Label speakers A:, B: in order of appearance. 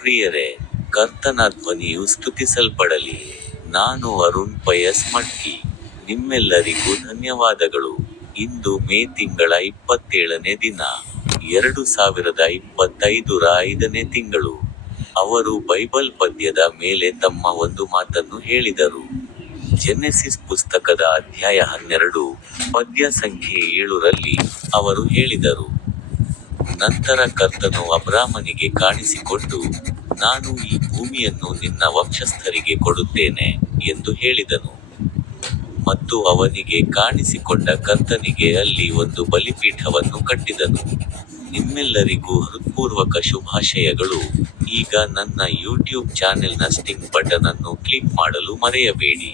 A: ಪ್ರಿಯರೇ, ಕರ್ತನ ಧ್ವನಿಯು ಸ್ತುತಿಸಲ್ಪಡಲಿ. ನಾನು ಅರುಣ್ ಪಯಸ್ ಮಟ್ಟಿ ನಿಮ್ಮೆಲ್ಲರಿಗೂ ಧನ್ಯವಾದಗಳು. ಇಂದು ಮೇ ತಿಂಗಳ ಇಪ್ಪತ್ತೇಳನೇ ದಿನ, ಎರಡು ಸಾವಿರದ ಇಪ್ಪತ್ತೈದರ ಐದನೇ ತಿಂಗಳು. ಅವರು ಬೈಬಲ್ ಪದ್ಯದ ಮೇಲೆ ತಮ್ಮ ಒಂದು ಮಾತನ್ನು ಹೇಳಿದರು. ಜೆನೆಸಿಸ್ ಪುಸ್ತಕದ ಅಧ್ಯಾಯ ಹನ್ನೆರಡು, ಪದ್ಯ ಸಂಖ್ಯೆ ಏಳರಲ್ಲಿ ಅವರು ಹೇಳಿದರು. ನಂತರ ಕರ್ತನು ಅಬ್ರಾಮನಿಗೆ ಕಾಣಿಸಿಕೊಂಡು, ನಾನು ಈ ಭೂಮಿಯನ್ನು ನಿನ್ನ ವಂಶಸ್ಥರಿಗೆ ಕೊಡುತ್ತೇನೆ ಎಂದು ಹೇಳಿದನು. ಮತ್ತು ಅವನಿಗೆ ಕಾಣಿಸಿಕೊಂಡ ಕರ್ತನಿಗೆ ಅಲ್ಲಿ ಒಂದು ಬಲಿಪೀಠವನ್ನು ಕಟ್ಟಿದನು. ನಿಮ್ಮೆಲ್ಲರಿಗೂ ಹೃತ್ಪೂರ್ವಕ ಶುಭಾಶಯಗಳು. ಈಗ ನನ್ನ ಯೂಟ್ಯೂಬ್ ಚಾನೆಲ್ನ ಸ್ಟಿಂಗ್ ಬಟನ್ ಅನ್ನು ಕ್ಲಿಕ್ ಮಾಡಲು ಮರೆಯಬೇಡಿ.